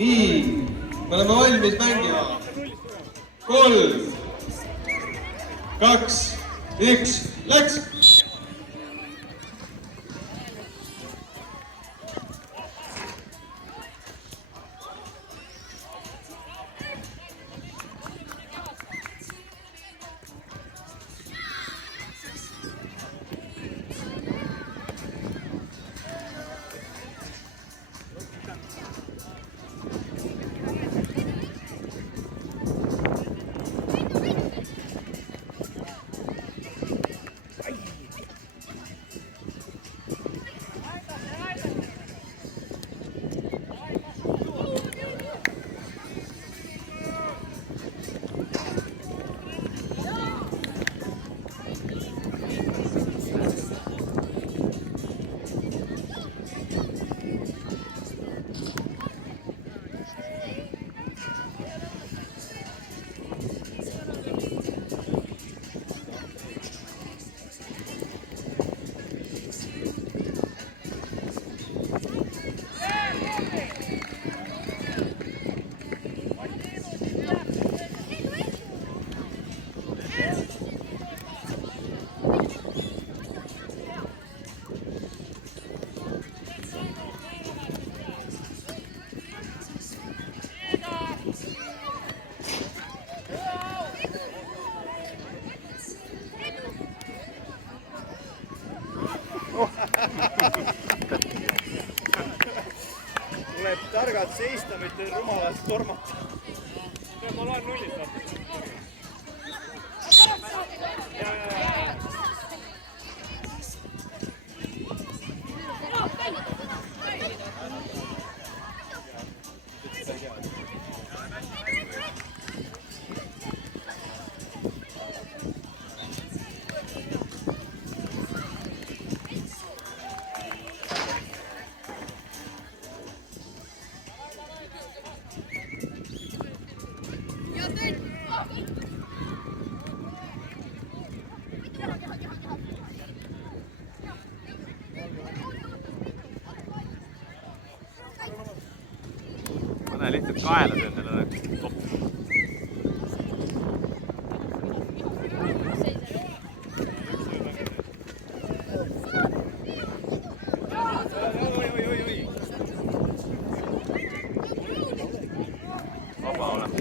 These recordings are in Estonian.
nii, me oleme valmis mängima. 3, 2, 1, läks! Tuleb targalt seista, mitte rumalalt tormata. Ja ma loen nullist. Pane lihtsalt kaelas endale kopp. Vaba olema.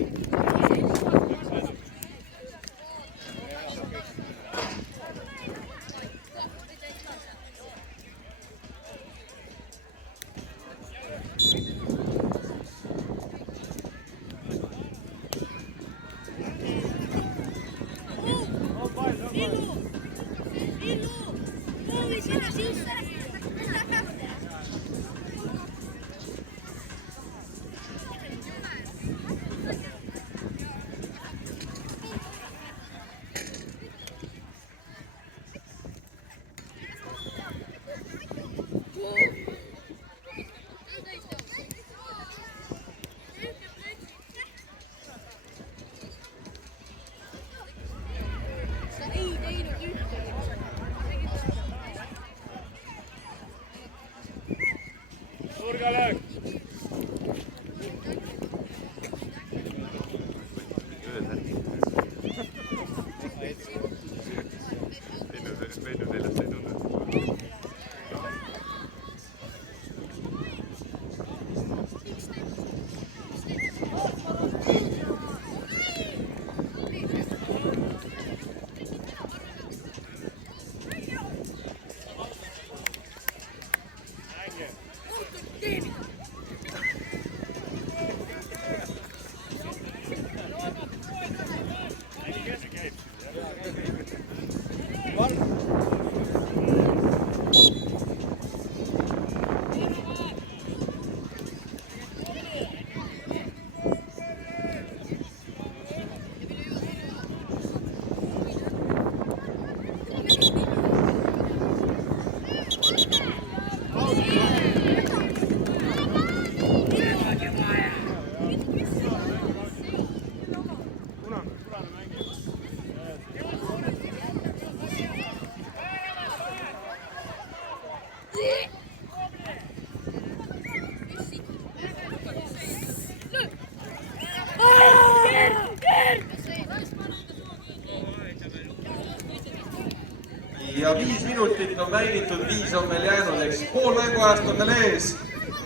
ja 5 minutit on mängitud, 5 on veel jäänud, eks pool mänguajast on veel ees.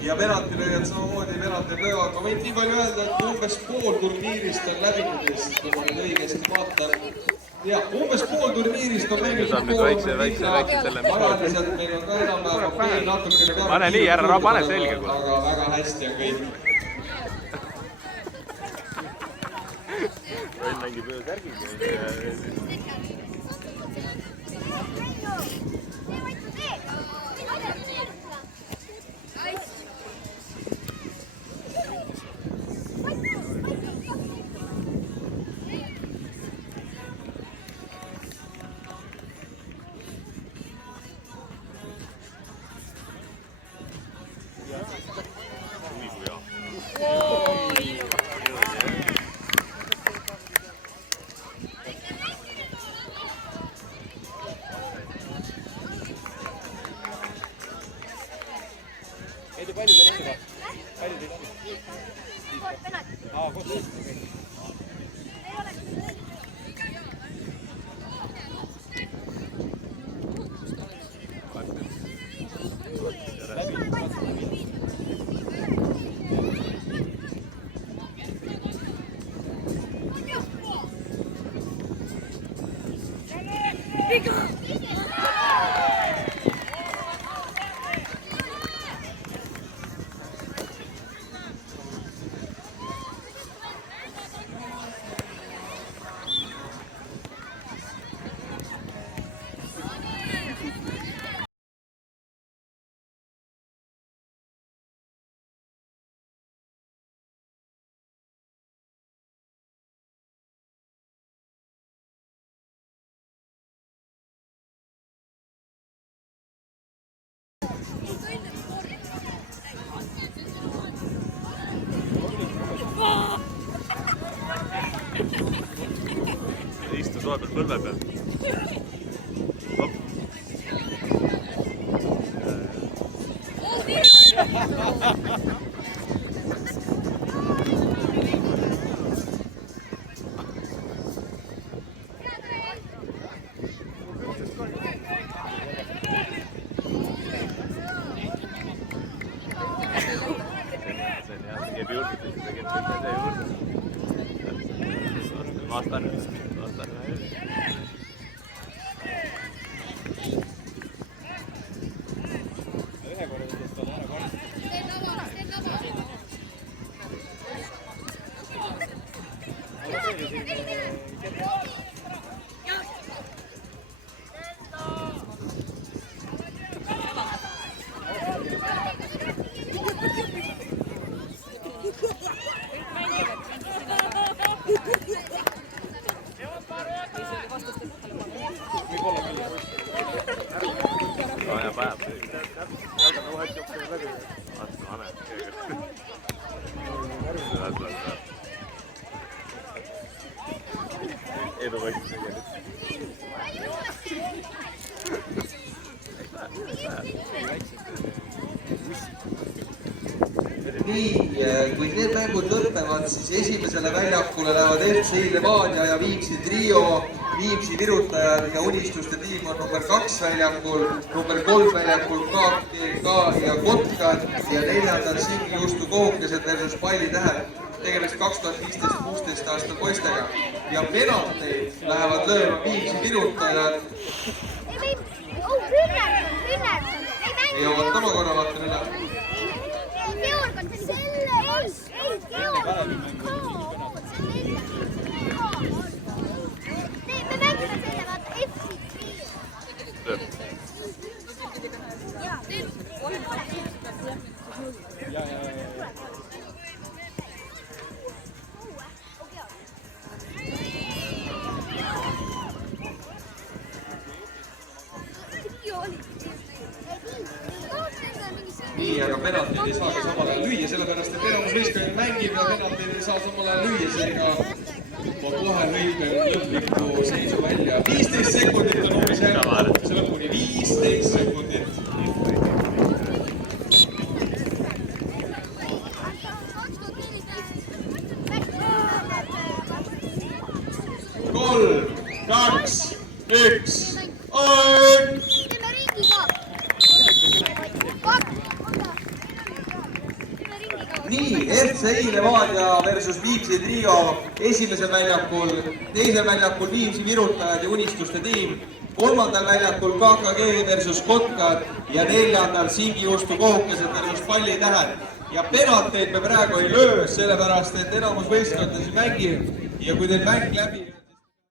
Ja penaltilööjad samamoodi penaltil löövad. Ma võin nii palju öelda, et umbes pool turniirist on läbinud, kui ma nüüd õigesti vaatan. Ja umbes pool turniirist on mängitud ajaliselt, meil on ka enam-vähem okei, natukene ka. Pane nii, ära pane selge. Aga väga hästi on kõik. Roll mängib ühe särgiga. Palju teil on seda? Palju teil on? Kood penalt. Kood Istus vahepeal põlve peal. Vastaan. Ühe korra tõstad ära korda. Edu võiks tegema. Nii, kui need mängud lõpevad, siis esimesele väljakule lähevad FC Levadia ja Viimsi trio. Viimsi virutajad ja unistuste tiim on number 2 väljakul, number 3 väljakul KTK ja Kotkad ja 4. Singjuustu kohukesed versus Pallitähed. Tegemist 2015-16 aasta poistega. Ja penalteid lähevad lööma Viimsi virutajad. Ja vaatama korra, vaatan üle. Nii, aga penalteid ei saa ka samal ajal lüüa, sellepärast et enamus võistkond mängib ja penalteid ei saa samal ajal lüüa, seega ma kohe hõikan lõpliku seisu välja. 15 sekundit on umbes jäänud see lõpuni, 15 sekundit. 3, 2, 1, aeg! nii, FCI Levadia versus Viimsi trio esimesel väljakul, teisel väljakul Viimsi virutajad ja unistuste tiim, kolmandal väljakul KKG versus Kotkad ja neljandal Singi-Ustu kohukesed versus Pallitähed. Ja penalteid me praegu ei löö, sellepärast et enamus võistkondades mängib ja kui teil mäng läbi